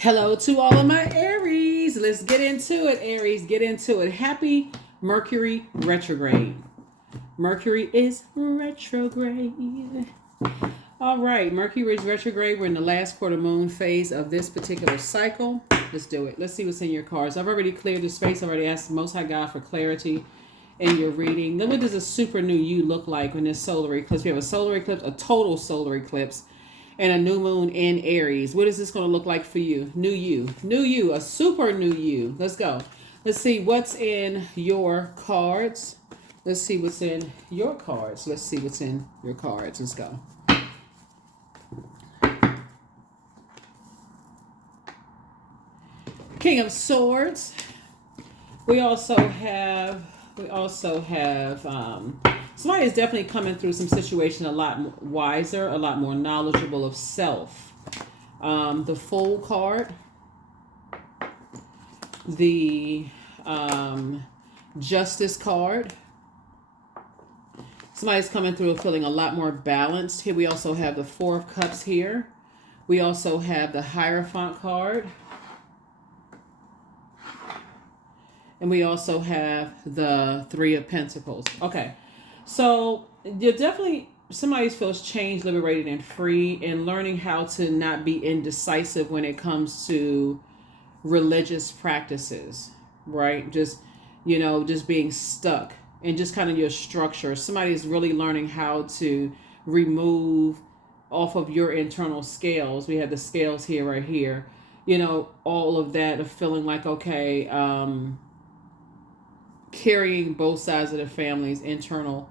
Hello to all of my Aries. Let's get into it, Aries. Get into it. Happy Mercury retrograde. Mercury is retrograde. All right, Mercury is retrograde. We're in the last quarter moon phase of this particular cycle. Let's do it. Let's see what's in your cards. I've already cleared the space. I've already asked the Most High God for clarity in your reading. Then what does a super new you look like when this solar eclipse? We have a solar eclipse, a total solar eclipse, and a new moon in Aries. What is this going to look like for you? New you, a super new you. Let's go. Let's see what's in your cards. Let's see what's in your cards. Let's see what's in your cards. Let's go. King of Swords. We also have somebody is definitely coming through some situation a lot wiser, a lot more knowledgeable of self. The Fool card, the Justice card. Somebody's coming through feeling a lot more balanced. Here we also have the Four of Cups here. We also have the Hierophant card. And we also have the Three of Pentacles. Okay. So you're definitely, somebody feels changed, liberated, and free, and learning how to not be indecisive when it comes to religious practices, right? Just being stuck and just kind of your structure. Somebody is really learning how to remove off of your internal scales. We have the scales here, right here. All of that of feeling like, okay, carrying both sides of the family's internal,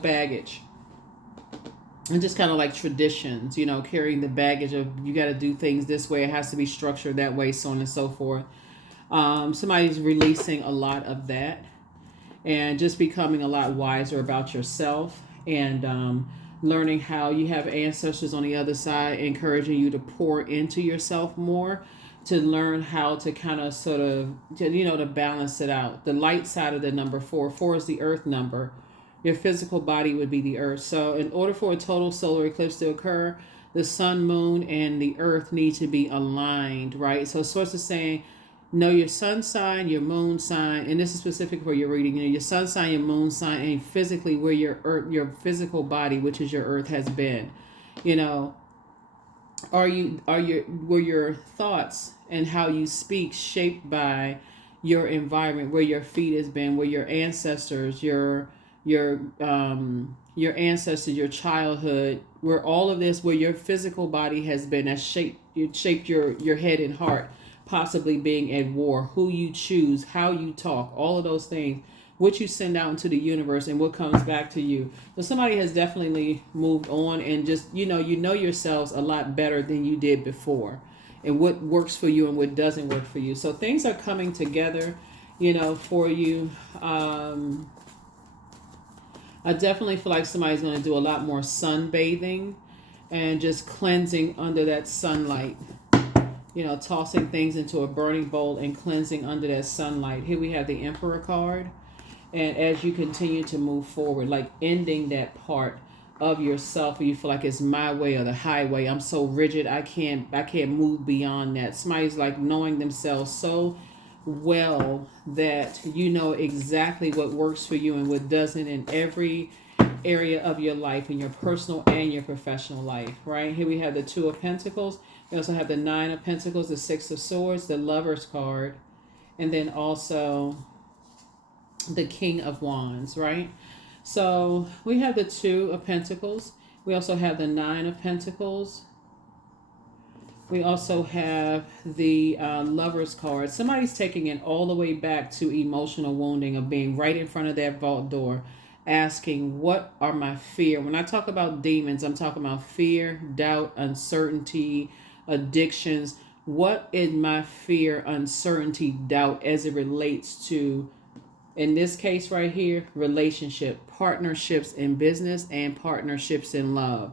baggage. And just kind of like traditions, carrying the baggage of you got to do things this way. It has to be structured that way, so on and so forth. Somebody's releasing a lot of that and just becoming a lot wiser about yourself and learning how you have ancestors on the other side encouraging you to pour into yourself more, to learn how to kind of sort of, to balance it out. The light side of the number 4 is the earth number. Your physical body would be the earth. So in order for a total solar eclipse to occur, the sun, moon, and the earth need to be aligned, right? So source is saying, know your sun sign, your moon sign, and this is specific for your reading. Your sun sign, your moon sign, and physically where your earth, your physical body, which is your earth, has been. Were your thoughts and how you speak shaped by your environment, where your feet has been, where your ancestors, your ancestors, your childhood, where all of this, where your physical body has been, has shaped your head and heart, possibly being at war, who you choose, how you talk, all of those things, what you send out into the universe and what comes back to you. So somebody has definitely moved on and just, you know yourselves a lot better than you did before, and what works for you and what doesn't work for you. So things are coming together, for you. I definitely feel like somebody's going to do a lot more sunbathing and just cleansing under that sunlight. Tossing things into a burning bowl and cleansing under that sunlight. Here we have the Emperor card. And as you continue to move forward, like ending that part of yourself where you feel like it's my way or the highway. I'm so rigid, I can't move beyond that. Somebody's like knowing themselves so well that you know exactly what works for you and what doesn't in every area of your life, in your personal and your professional life, right? Here we have the Two of Pentacles. We also have the Nine of Pentacles, the Six of Swords, the Lover's card, and then also the King of Wands, right? So we have the Two of Pentacles. We also have the Nine of Pentacles. We also have the Lover's card. Somebody's taking it all the way back to emotional wounding of being right in front of that vault door, asking, what are my fear? When I talk about demons, I'm talking about fear, doubt, uncertainty, addictions. What is my fear, uncertainty, doubt as it relates to, in this case right here, relationship, partnerships in business and partnerships in love?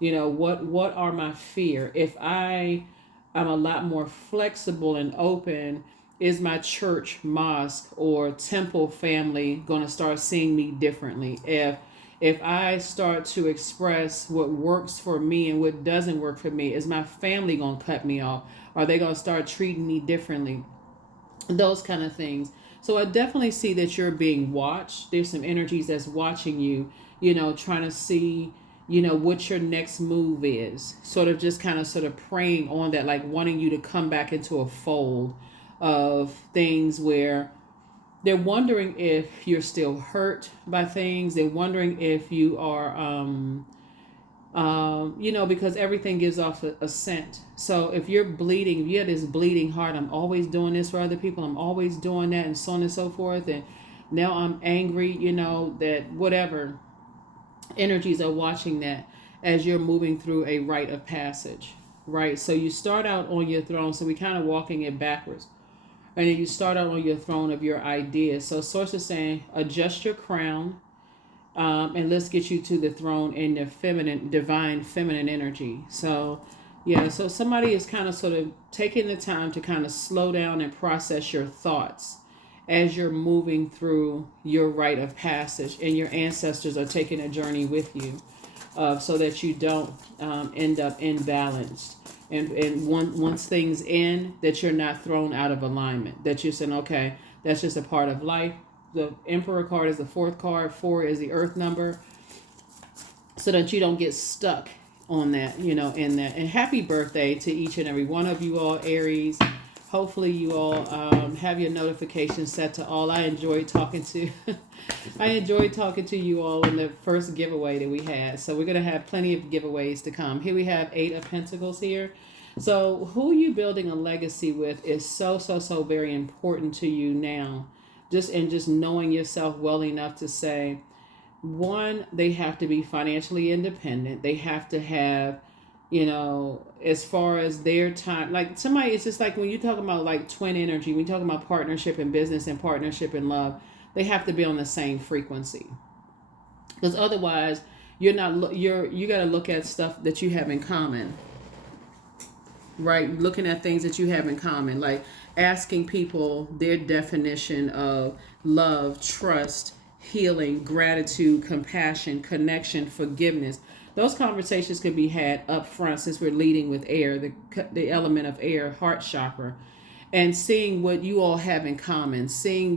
What are my fear? If I'm a lot more flexible and open, is my church, mosque, or temple family going to start seeing me differently? If I start to express what works for me and what doesn't work for me, is my family going to cut me off? Are they going to start treating me differently? Those kind of things. So I definitely see that you're being watched. There's some energies that's watching you, trying to see, what your next move is. Sort of just kind of sort of preying on that, like wanting you to come back into a fold of things where they're wondering if you're still hurt by things. They're wondering if you are, because everything gives off a scent. So if you're bleeding, if you have this bleeding heart, I'm always doing this for other people, I'm always doing that, and so on and so forth. And now I'm angry, that whatever energies are watching that as you're moving through a rite of passage, right? So you start out on your throne. So we kind of walking it backwards. And then you start out on your throne of your ideas. So Source is saying, adjust your crown, and let's get you to the throne in the feminine, divine feminine energy. So, yeah, so somebody is kind of sort of taking the time to kind of slow down and process your thoughts as you're moving through your rite of passage, and your ancestors are taking a journey with you, so that you don't end up imbalanced. And once things end, that you're not thrown out of alignment, that you're saying, okay, that's just a part of life. The Emperor card is the 4th card. 4 is the earth number, so that you don't get stuck on that, in that. And happy birthday to each and every one of you all, Aries. Hopefully you all have your notifications set to all. I enjoyed talking to you all in the first giveaway that we had. So we're going to have plenty of giveaways to come. Here we have 8 of Pentacles here. So who you building a legacy with is so very important to you now. Just knowing yourself well enough to say, one, they have to be financially independent. They have to have, as far as their time, like somebody, it's just like when you're talking about like twin energy, when you're talking about partnership in business and partnership in love, they have to be on the same frequency. Because otherwise, you got to look at stuff that you have in common, right? Looking at things that you have in common, like asking people their definition of love, trust, healing, gratitude, compassion, connection, forgiveness. Those conversations could be had up front, since we're leading with air, the element of air, heart chakra, and seeing what you all have in common, seeing,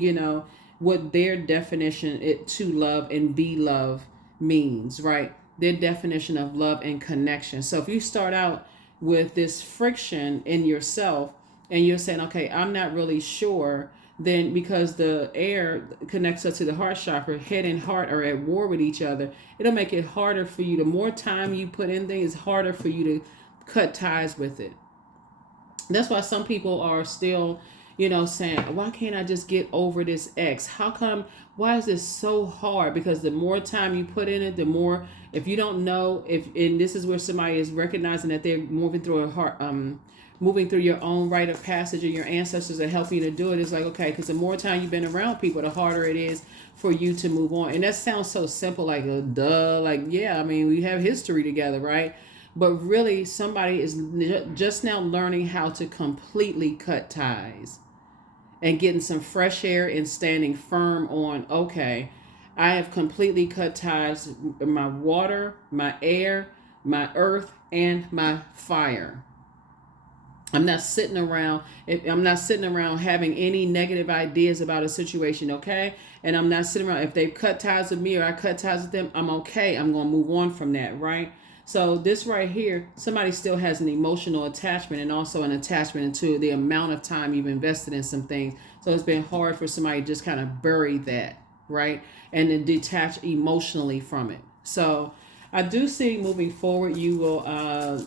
what their definition to love and be love means, right? Their definition of love and connection. So if you start out with this friction in yourself and you're saying, okay, I'm not really sure, then because the air connects us to the heart chakra, head and heart are at war with each other, it'll make it harder for you. The more time you put in things, it's harder for you to cut ties with it. That's why some people are still, saying, why can't I just get over this ex? Why is this so hard? Because the more time you put in it, the more, if you don't know, and this is where somebody is recognizing that they're moving through moving through your own rite of passage, and your ancestors are helping you to do it. It's like, okay, because the more time you've been around people, the harder it is for you to move on. And that sounds so simple, like, duh, like, yeah, I mean, we have history together, right? But really, somebody is just now learning how to completely cut ties and getting some fresh air and standing firm on, okay, I have completely cut ties with my water, my air, my earth, and my fire. I'm not sitting around having any negative ideas about a situation, okay? And I'm not sitting around, if they cut ties with me or I cut ties with them, I'm okay. I'm going to move on from that, right? So this right here, somebody still has an emotional attachment, and also an attachment into the amount of time you've invested in some things. So it's been hard for somebody to just kind of bury that, right? And then detach emotionally from it. So I do see moving forward, you will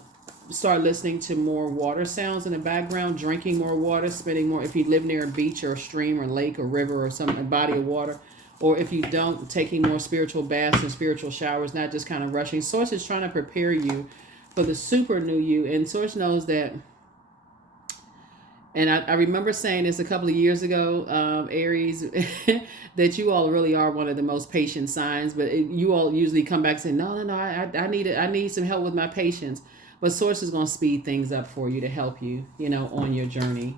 start listening to more water sounds in the background, drinking more water, spending more, if you live near a beach or a stream or lake or river or a body of water, or if you don't, taking more spiritual baths and spiritual showers, not just kind of rushing. Source is trying to prepare you for the super new you, and Source knows that. And I remember saying this a couple of years ago, Aries, that you all really are one of the most patient signs, but you all usually come back saying, no, I need some help with my patience. But Source is going to speed things up for you to help you, on your journey,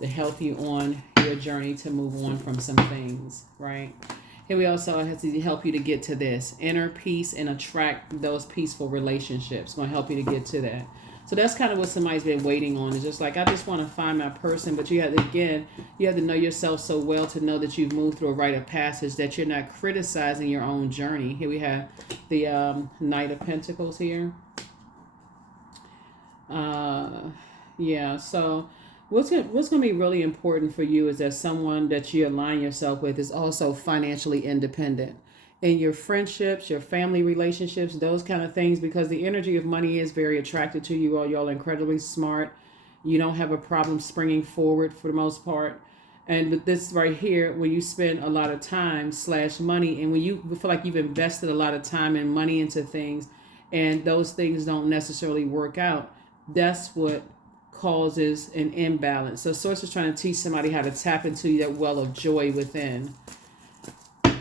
to help you on your journey to move on from some things, right? Here we also have to help you to get to this inner peace and attract those peaceful relationships. Going to help you to get to that. So that's kind of what somebody's been waiting on. It's just like, I just want to find my person. But you have to, again, you have to know yourself so well to know that you've moved through a rite of passage, that you're not criticizing your own journey. Here we have the Knight of Pentacles here. Yeah, so what's going to be really important for you is that someone that you align yourself with is also financially independent in your friendships, your family relationships, those kind of things, because the energy of money is very attracted to you all. Y'all are incredibly smart. You don't have a problem springing forward for the most part. And with this right here, when you spend a lot of time / money, and when you feel like you've invested a lot of time and money into things, and those things don't necessarily work out, that's what causes an imbalance. So Source is trying to teach somebody how to tap into that well of joy within.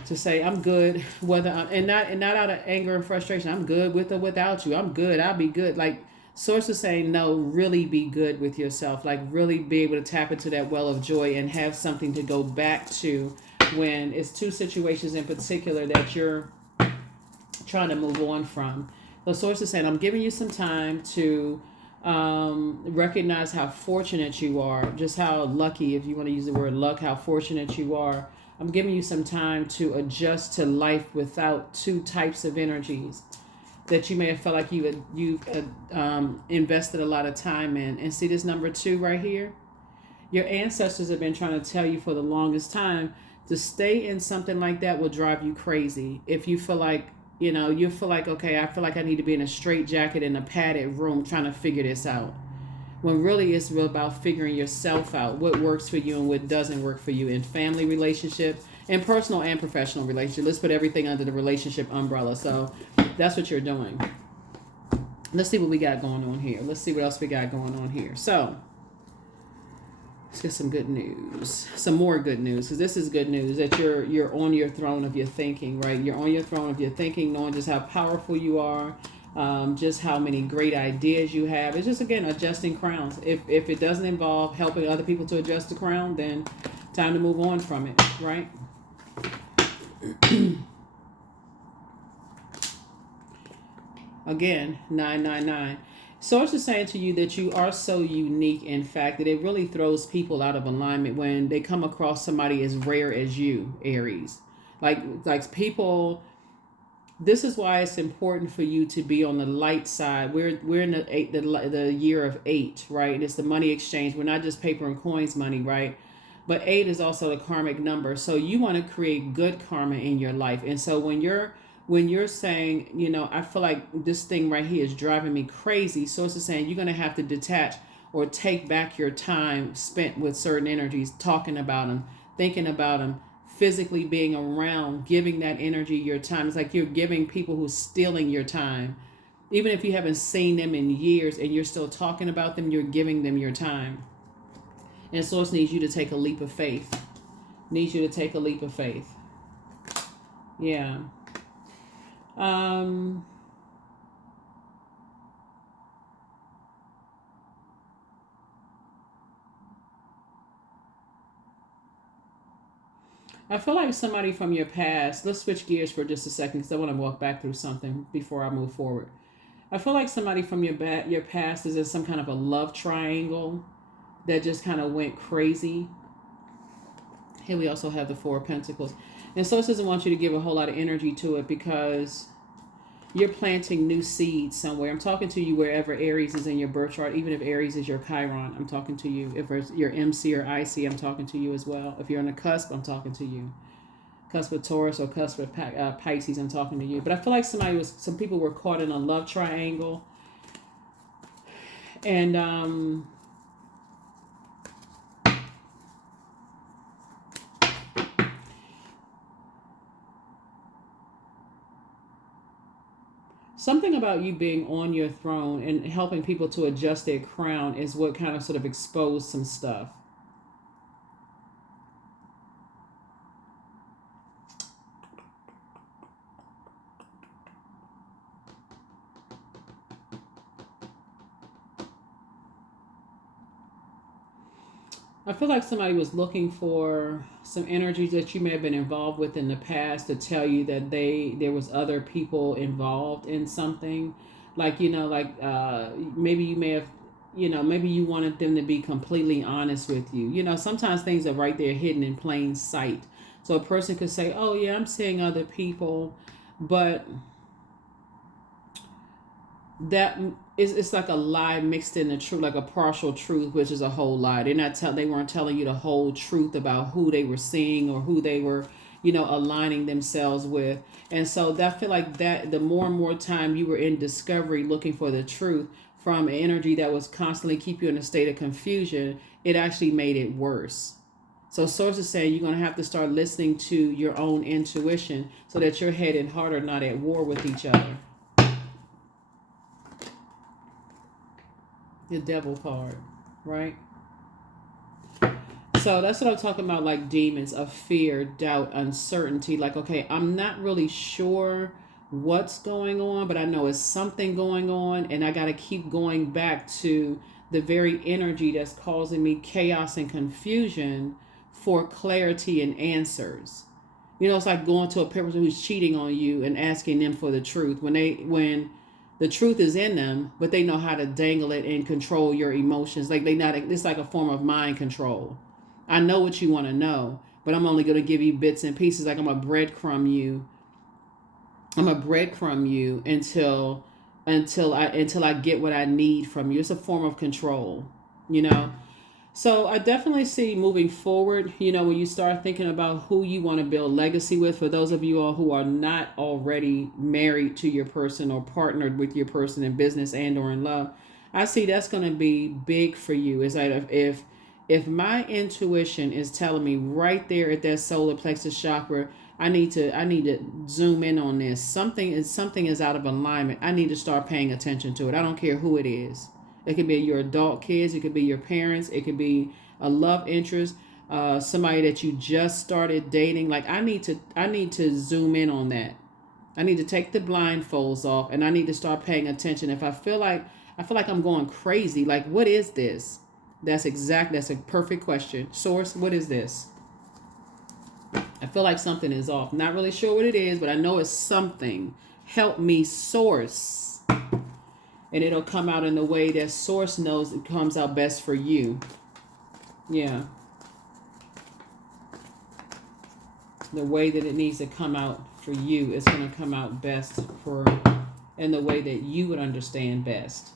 To say, I'm good, whether I'm, and not out of anger and frustration. I'm good with or without you. I'm good. I'll be good. Like Source is saying, no, really be good with yourself. Like really be able to tap into that well of joy and have something to go back to when it's two situations in particular that you're trying to move on from. The Source is saying, I'm giving you some time to recognize how fortunate you are, just how lucky, if you want to use the word luck, how fortunate you are. I'm giving you some time to adjust to life without two types of energies that you may have felt like you invested a lot of time in. And see this number 2 right here? Your ancestors have been trying to tell you for the longest time to stay in something like that will drive you crazy. If you feel like, you feel like, okay, I feel like I need to be in a straitjacket in a padded room trying to figure this out. When really it's real about figuring yourself out, what works for you and what doesn't work for you in family relationships and personal and professional relationships. Let's put everything under the relationship umbrella. So that's what you're doing. Let's see what we got going on here. Let's see what else we got going on here. So let's get some good news, some more good news, because this is good news that you're on your throne of your thinking, right? You're on your throne of your thinking, knowing just how powerful you are. Just how many great ideas you have. It's just, again, adjusting crowns. If it doesn't involve helping other people to adjust the crown, then time to move on from it, right? Again, 999. Source is saying to you that you are so unique, in fact, that it really throws people out of alignment when they come across somebody as rare as you, Aries. Like people... This is why it's important for you to be on the light side. We're in the year of 8, right? And it's the money exchange. We're not just paper and coins money, right? But 8 is also the karmic number. So you want to create good karma in your life. And so when you're saying, I feel like this thing right here is driving me crazy, Source is saying you're going to have to detach or take back your time spent with certain energies, talking about them, thinking about them, physically being around, giving that energy your time. It's like you're giving people who's stealing your time. Even if you haven't seen them in years and you're still talking about them, you're giving them your time. And Source needs you to take a leap of faith. Needs you to take a leap of faith. Yeah. I feel like somebody from your past, let's switch gears for just a second because I want to walk back through something before I move forward. I feel like somebody from your past is in some kind of a love triangle that just kind of went crazy. Here we also have the 4 of Pentacles. And Source doesn't want you to give a whole lot of energy to it because you're planting new seeds somewhere. I'm talking to you wherever Aries is in your birth chart, even if Aries is your Chiron, I'm talking to you. If it's your MC or IC, I'm talking to you as well. If you're on the cusp, I'm talking to you. Cusp of Taurus or cusp of Pisces, I'm talking to you. But I feel like some people were caught in a love triangle. And something about you being on your throne and helping people to adjust their crown is what kind of sort of exposed some stuff. I feel like somebody was looking for some energies that you may have been involved with in the past to tell you that there was other people involved in something, like maybe you may have, maybe you wanted them to be completely honest with you. Sometimes things are right there hidden in plain sight. So a person could say, "Oh yeah, I'm seeing other people," but that is, it's like a lie mixed in the truth, like a partial truth, which is a whole lie. They weren't telling you the whole truth about who they were seeing or who they were, aligning themselves with. And so that, I feel like that the more and more time you were in discovery looking for the truth from an energy that was constantly keep you in a state of confusion, it actually made it worse. So source is saying you're going to have to start listening to your own intuition so that your head and heart are not at war with each other. The devil card, right? So that's what I'm talking about, like demons of fear, doubt, uncertainty. Like, okay, I'm not really sure what's going on, but I know it's something going on, and I got to keep going back to the very energy that's causing me chaos and confusion for clarity and answers. It's like going to a person who's cheating on you and asking them for the truth when the truth is in them, but they know how to dangle it and control your emotions. Like it's like a form of mind control. I know what you want to know, but I'm only going to give you bits and pieces. Like I'm a breadcrumb you. I'm a breadcrumb you until I get what I need from you. It's a form of control, you know. So I definitely see moving forward, when you start thinking about who you want to build legacy with, for those of you all who are not already married to your person or partnered with your person in business and or in love, I see that's going to be big for you. Is that if my intuition is telling me right there at that solar plexus chakra, I need to zoom in on this. Something is out of alignment. I need to start paying attention to it. I don't care who it is. It could be your adult kids. It could be your parents. It could be a love interest, somebody that you just started dating. Like I need to zoom in on that. I need to take the blindfolds off, and I need to start paying attention. If I feel like I'm going crazy, like what is this? That's a perfect question. Source, what is this? I feel like something is off. Not really sure what it is, but I know it's something. Help me, source. And it'll come out in the way that source knows it comes out best for you. Yeah. The way that it needs to come out for you is going to come out best in the way that you would understand best.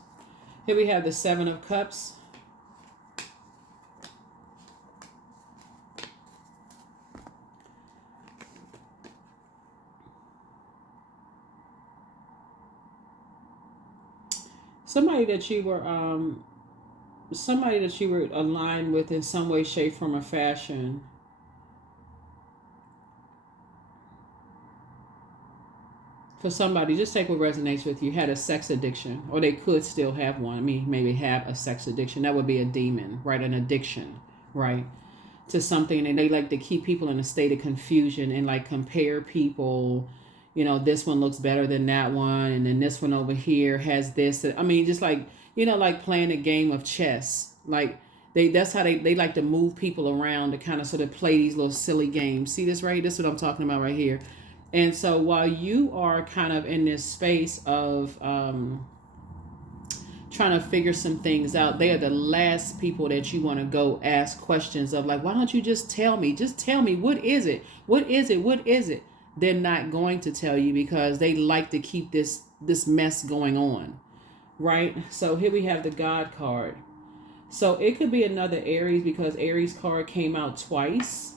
Here we have the 7 of Cups. Somebody that you were aligned with in some way, shape, form, or fashion. For somebody, just take what resonates with you, had a sex addiction, or they could still have one. I mean, maybe have a sex addiction. That would be a demon, right? An addiction, right? To something, and they like to keep people in a state of confusion and like compare people. This one looks better than that one, and then this one over here has this. I mean, just like, like playing a game of chess. Like that's how they like to move people around to kind of sort of play these little silly games. See this right? This is what I'm talking about right here. And so while you are kind of in this space of trying to figure some things out, they are the last people that you want to go ask questions of, like, why don't you just tell me? Just tell me, what is it? What is it? What is it? They're not going to tell you because they like to keep this mess going on, right? So here we have the God card. So it could be another Aries, because Aries card came out twice.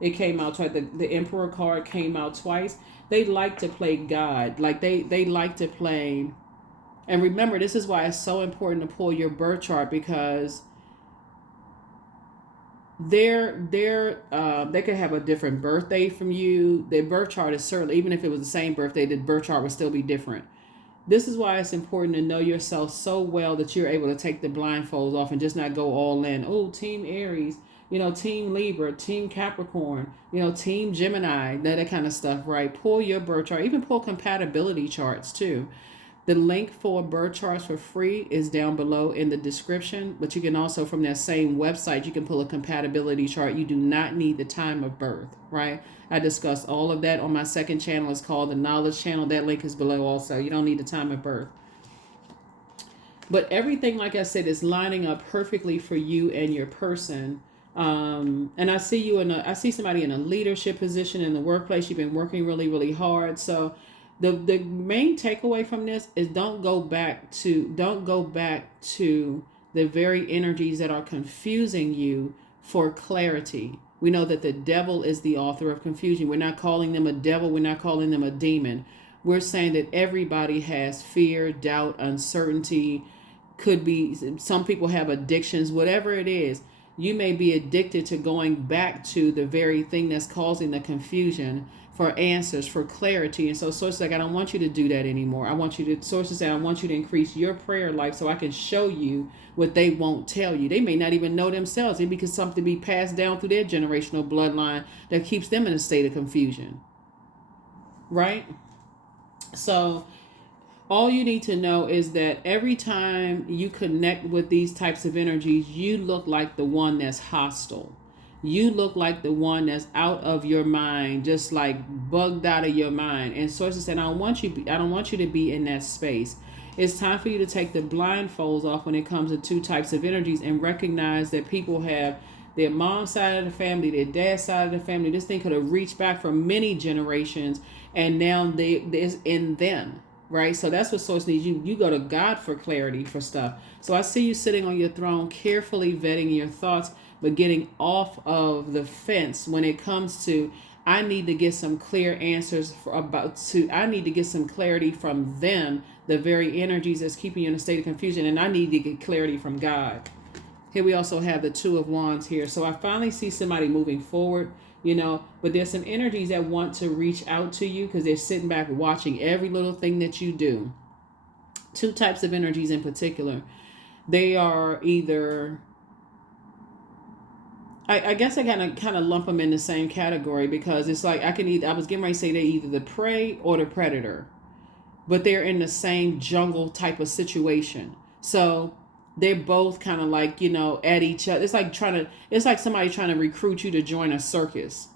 It came out twice. The Emperor card came out twice. They like to play God. Like they like to play. And remember, this is why it's so important to pull your birth chart, because they could have a different birthday from you. Their birth chart is certainly, even if it was the same birthday, the birth chart would still be different. This is why it's important to know yourself so well that you're able to take the blindfolds off and just not go all in. Oh, Team Aries, Team Libra, Team Capricorn, Team Gemini, that kind of stuff, right? Pull your birth chart, even pull compatibility charts too. The link for birth charts for free is down below in the description, but you can also, from that same website, you can pull a compatibility chart. You do not need the time of birth, right? I discussed all of that on my second channel. It's called the Knowledge Channel. That link is below also. You don't need the time of birth. But everything, like I said, is lining up perfectly for you and your person. And I see you I see somebody in a leadership position in the workplace. You've been working really, really hard. So the main takeaway from this is don't go back to the very energies that are confusing you for clarity. We know that the devil is the author of confusion. We're not calling them a devil. We're not calling them a demon. We're saying that everybody has fear, doubt, uncertainty. Could be, some people have addictions, whatever it is. You may be addicted to going back to the very thing that's causing the confusion for answers, for clarity. And so sources like, I don't want you to do that anymore. Sources say, I want you to increase your prayer life so I can show you what they won't tell you. They may not even know themselves. It because something be passed down through their generational bloodline that keeps them in a state of confusion. Right? So all you need to know is that every time you connect with these types of energies, you look like the one that's hostile. You look like the one that's out of your mind, just like bugged out of your mind. And sources said, I don't want you to be in that space. It's time for you to take the blindfolds off when it comes to two types of energies and recognize that people have their mom's side of the family, their dad's side of the family. This thing could have reached back for many generations, and now it's in them. Right? So that's what source needs. You go to God for clarity for stuff. So I see you sitting on your throne, carefully vetting your thoughts, but getting off of the fence when it comes to, I need to get some clear answers I need to get some clarity from them, the very energies that's keeping you in a state of confusion, and I need to get clarity from God. Here we also have the Two of Wands here. So I finally see somebody moving forward, but there's some energies that want to reach out to you because they're sitting back watching every little thing that you do. Two types of energies in particular. They are either, I guess I kind of lump them in the same category because it's like I was getting ready to say they're either the prey or the predator, but they're in the same jungle type of situation. So they're both kind of like, at each other. It's like somebody trying to recruit you to join a circus.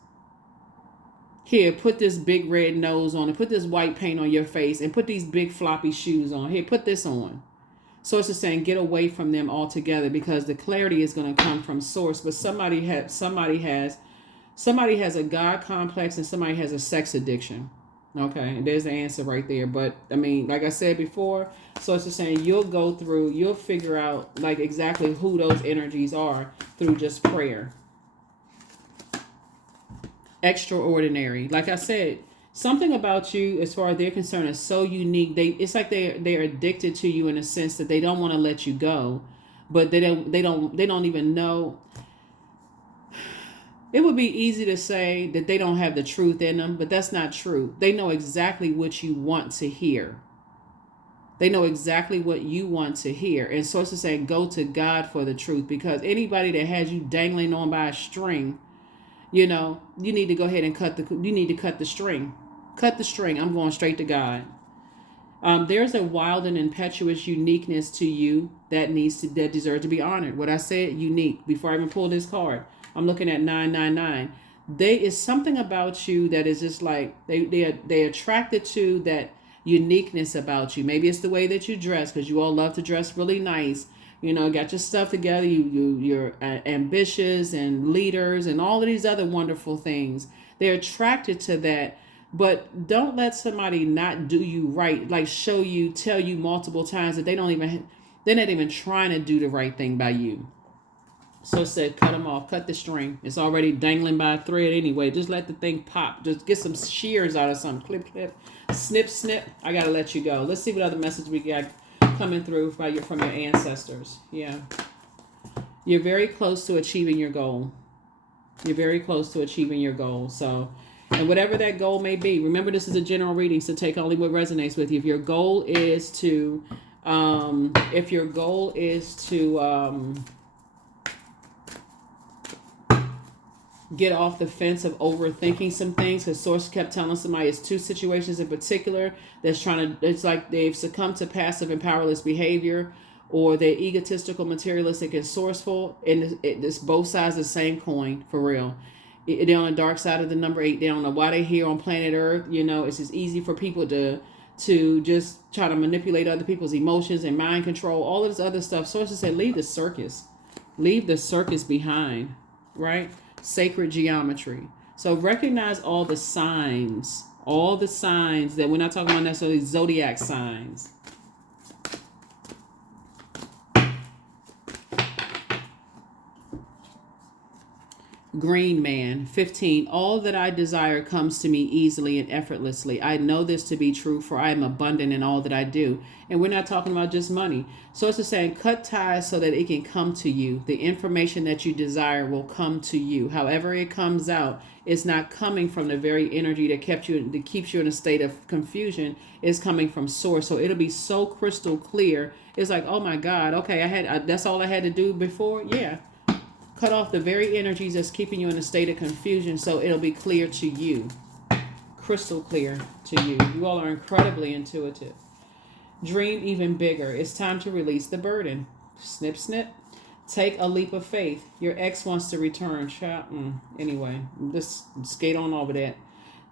Here, put this big red nose on and put this white paint on your face and put these big floppy shoes on. Here, put this on. So it's just saying get away from them altogether because the clarity is going to come from source. But somebody has a God complex and somebody has a sex addiction. Okay, there's the answer right there. But I mean, like I said before, so it's just saying you'll figure out like exactly who those energies are through just prayer. Extraordinary. Like I said, something about you as far as they're concerned is so unique. It's like they're addicted to you in a sense that they don't want to let you go, but they don't even know. It would be easy to say that they don't have the truth in them, but that's not true. They know exactly what you want to hear. They know exactly what you want to hear. And sources say go to God for the truth, because anybody that has you dangling on by a string, you need to go ahead and cut the string. Cut the string. I'm going straight to God. There's a wild and impetuous uniqueness to you that deserves to be honored. What I said, unique. Before I even pull this card, I'm looking at 999. There is something about you that is just like they're attracted to that uniqueness about you. Maybe it's the way that you dress, because you all love to dress really nice. Got your stuff together. You're ambitious and leaders and all of these other wonderful things. They're attracted to that. But don't let somebody not do you right, like tell you multiple times that they're not even trying to do the right thing by you. So it said, cut them off, cut the string. It's already dangling by a thread anyway. Just let the thing pop. Just get some shears out of something. Clip, clip, snip, snip. I got to let you go. Let's see what other message we got coming through from your ancestors. Yeah. You're very close to achieving your goal. You're very close to achieving your goal. So, and whatever that goal may be, remember this is a general reading, so take only what resonates with you. If your goal is to, Get off the fence of overthinking some things, because source kept telling somebody it's two situations in particular that's trying to, it's like they've succumbed to passive and powerless behavior, or they're egotistical, materialistic, and sourceful. And it's both sides of the same coin, for real. They're on the dark side of the number 8. They don't know why they're here on planet Earth. You know, it's just easy for people to just try to manipulate other people's emotions and mind control, all of this other stuff. Sources said, leave the circus. Leave the circus behind, right? Sacred geometry. So recognize all the signs that we're not talking about necessarily zodiac signs. Green man, 15. All that I desire comes to me easily and effortlessly. I know this to be true, for I am abundant in all that I do. And we're not talking about just money. So it's saying cut ties so that it can come to you. The information that you desire will come to you. However it comes out, it's not coming from the very energy that keeps you in a state of confusion. It's coming from source. So it'll be so crystal clear. It's like, oh my God, okay, that's all I had to do before? Yeah. Cut off the very energies that's keeping you in a state of confusion, so it'll be clear to you. Crystal clear to you. You all are incredibly intuitive. Dream even bigger. It's time to release the burden. Snip, snip. Take a leap of faith. Your ex wants to return. Anyway, just skate on over that.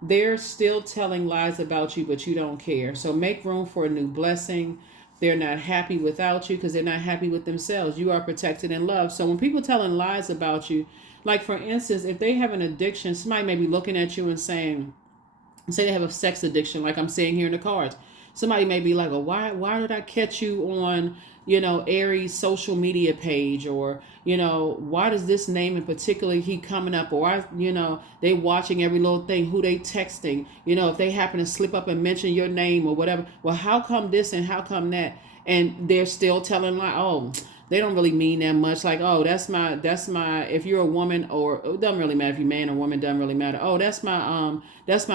They're still telling lies about you, but you don't care. So make room for a new blessing. They're not happy without you because they're not happy with themselves. You are protected and loved. So when people telling lies about you, like for instance, if they have an addiction, somebody may be looking at you and saying, say they have a sex addiction, like I'm saying here in the cards. Somebody may be like, oh, why did I catch you on, Aries social media page? Or, why does this name in particular keep coming up? Or, they watching every little thing, who they texting, if they happen to slip up and mention your name or whatever. Well, how come this and how come that? And they're still telling like, oh, they don't really mean that much. Like, oh, that's my, if you're a woman, or it doesn't really matter if you're man or woman, doesn't really matter. Oh, that's my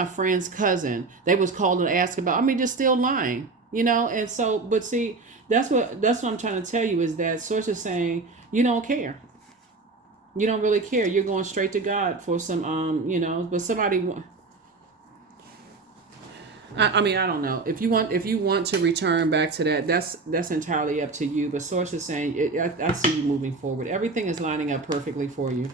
friend's cousin. They was called to ask about, just still lying, And so, but see, that's what I'm trying to tell you is that source is saying, you don't care. You don't really care. You're going straight to God for some, but somebody, I don't know. If you want to return back to that, that's entirely up to you. But source is saying, I see you moving forward. Everything is lining up perfectly for you.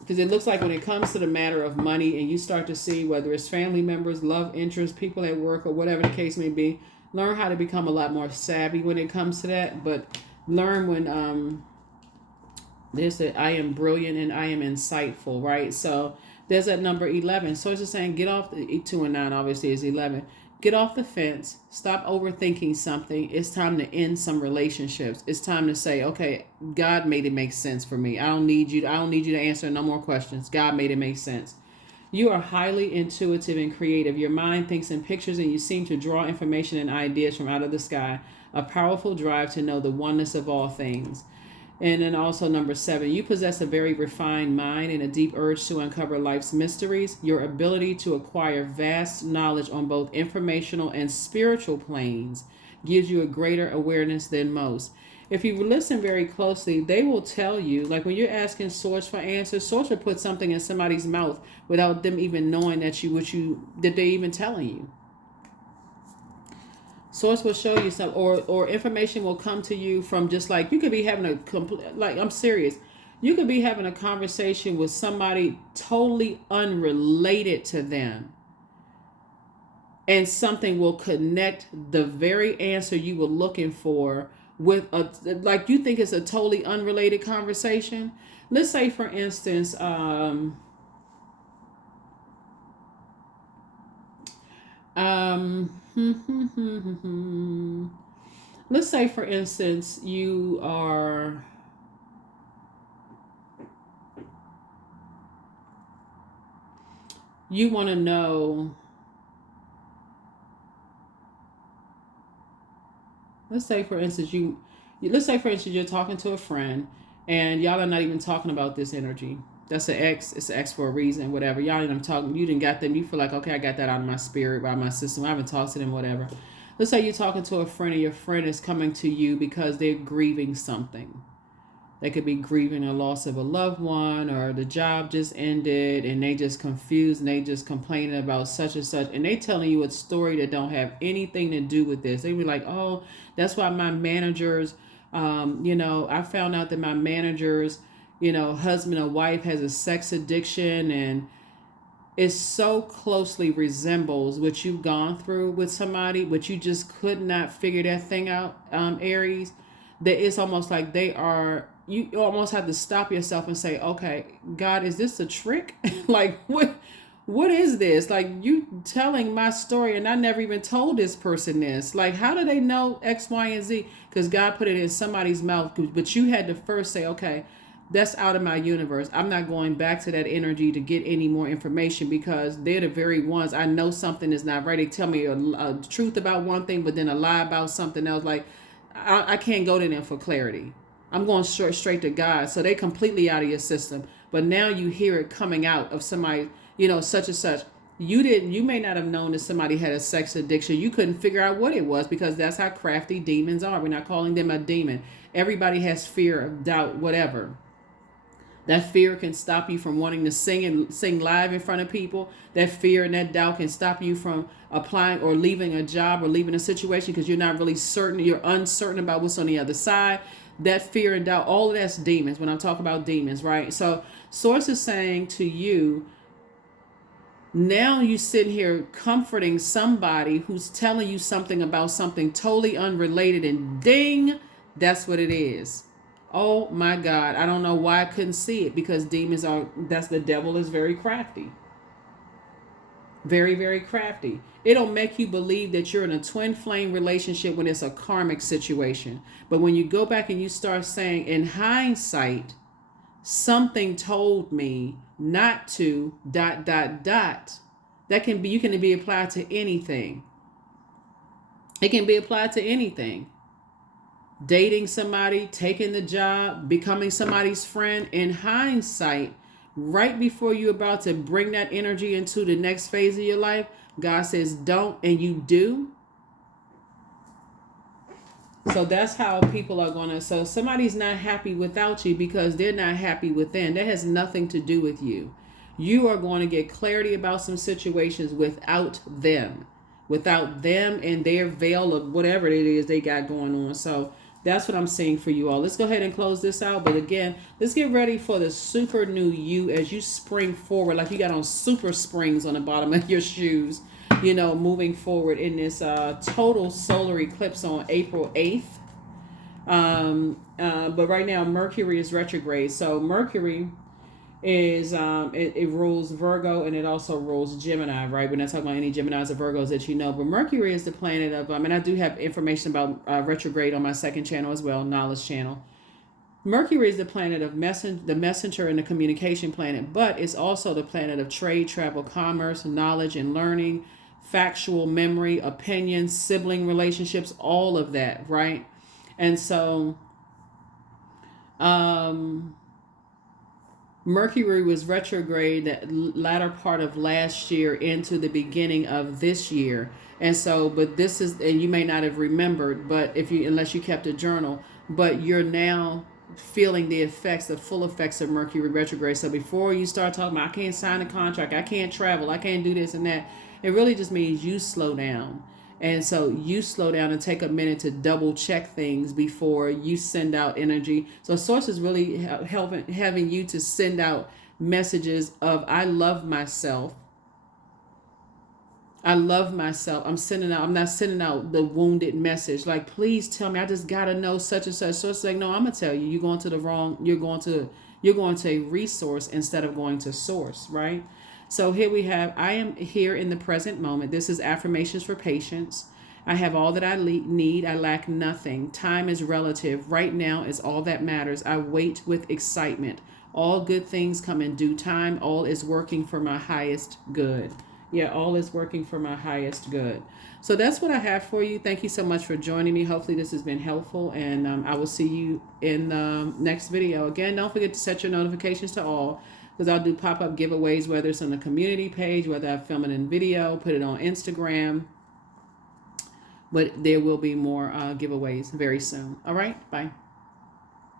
Because it looks like when it comes to the matter of money, and you start to see whether it's family members, love interests, people at work, or whatever the case may be, learn how to become a lot more savvy when it comes to that. But learn when there's a I am brilliant and I am insightful, right? So there's that number 11. So it's just saying get off the 2 and 9 obviously is 11. Get off the fence. Stop overthinking something. It's time to end some relationships. It's time to say, okay, God made it make sense for me. I don't need you to answer no more questions. God made it make sense. You are highly intuitive and creative. Your mind thinks in pictures and you seem to draw information and ideas from out of the sky. A powerful drive to know the oneness of all things. And then also number 7, you possess a very refined mind and a deep urge to uncover life's mysteries. Your ability to acquire vast knowledge on both informational and spiritual planes gives you a greater awareness than most. If you listen very closely, they will tell you, like when you're asking source for answers, source will put something in somebody's mouth without them even knowing that they're even telling you. Source will show you some, or information will come to you from just like, you could be having I'm serious. You could be having a conversation with somebody totally unrelated to them. And something will connect the very answer you were looking for with like you think it's a totally unrelated conversation. Let's say, for instance, let's say, for instance, you want to know, let's say for instance you're talking to a friend and y'all are not even talking about this energy. That's an X. It's an X for a reason, whatever. Y'all ain't even talking. You didn't got them. You feel like, okay, I got that out of my spirit, by my system. I haven't talked to them, whatever. Let's say you're talking to a friend and your friend is coming to you because they're grieving something. They could be grieving a loss of a loved one, or the job just ended and they just confused and they just complaining about such and such. And they telling you a story that don't have anything to do with this. They be like, oh, that's why my managers, I found out that my managers, husband or wife has a sex addiction, and it so closely resembles what you've gone through with somebody, but you just could not figure that thing out, Aries, that it's almost like you almost have to stop yourself and say, okay, God, is this a trick? Like, what is this? Like, you telling my story and I never even told this person this. Like, how do they know X, Y, and Z? Because God put it in somebody's mouth, but you had to first say, okay, that's out of my universe. I'm not going back to that energy to get any more information, because they're the very ones. I know something is not right. They tell me a truth about one thing, but then a lie about something else. Like, I can't go to them for clarity. I'm going straight to God. So they completely out of your system. But now you hear it coming out of somebody, such and such. You may not have known that somebody had a sex addiction. You couldn't figure out what it was, because that's how crafty demons are. We're not calling them a demon. Everybody has fear of doubt, whatever. That fear can stop you from wanting to sing live in front of people. That fear and that doubt can stop you from applying or leaving a job or leaving a situation because you're not really certain. You're uncertain about what's on the other side. That fear and doubt, all of that's demons when I'm talking about demons, right? So Source is saying to you, now you sit here comforting somebody who's telling you something about something totally unrelated, and ding, that's what it is. Oh my God, I don't know why I couldn't see it, because the devil is very crafty. Very, very crafty. It'll make you believe that you're in a twin flame relationship when it's a karmic situation. But when you go back and you start saying, in hindsight, something told me not to ... That can be applied to anything. It can be applied to anything. Dating somebody, taking the job, becoming somebody's friend. In hindsight, right before you're about to bring that energy into the next phase of your life, God says don't, and you do. So that's how people are going to, so somebody's not happy without you because they're not happy within. That has nothing to do with you. You are going to get clarity about some situations without them and their veil of whatever it is they got going on. So that's what I'm seeing for you all. Let's go ahead and close this out. But again, let's get ready for the super new you as you spring forward, like you got on super springs on the bottom of your shoes, moving forward in this total solar eclipse on April 8th. But right now, Mercury is retrograde. So Mercury is it rules Virgo, and it also rules Gemini, right? We're not talking about any Geminis or Virgos that you know, but Mercury is the planet of and I do have information about retrograde on my second channel as well, Knowledge Channel. Mercury is the planet of the messenger and the communication planet, but it's also the planet of trade, travel, commerce, knowledge and learning, factual memory, opinions, sibling relationships, all of that, right? And so Mercury was retrograde the latter part of last year into the beginning of this year. And so, but this is, and you may not have remembered, but unless you kept a journal, but you're now feeling the full effects of Mercury retrograde. So before you start talking about, I can't sign a contract, I can't travel, I can't do this and that, it really just means you slow down. And so you slow down and take a minute to double check things before you send out energy. So Source is really having you to send out messages of, I love myself. I love myself. I'm not sending out the wounded message. Like, please tell me, I just got to know such and such. So it's like, no, I'm going to tell you, you're going to a resource instead of going to source, right? So here we have, I am here in the present moment. This is affirmations for patience. I have all that I need. I lack nothing. Time is relative. Right now is all that matters. I wait with excitement. All good things come in due time. All is working for my highest good. Yeah, all is working for my highest good. So that's what I have for you. Thank you so much for joining me. Hopefully this has been helpful, and I will see you in the next video. Again, don't forget to set your notifications to all, because I'll do pop-up giveaways, whether it's on the community page, whether I film it in video, put it on Instagram. But there will be more giveaways very soon. All right, bye.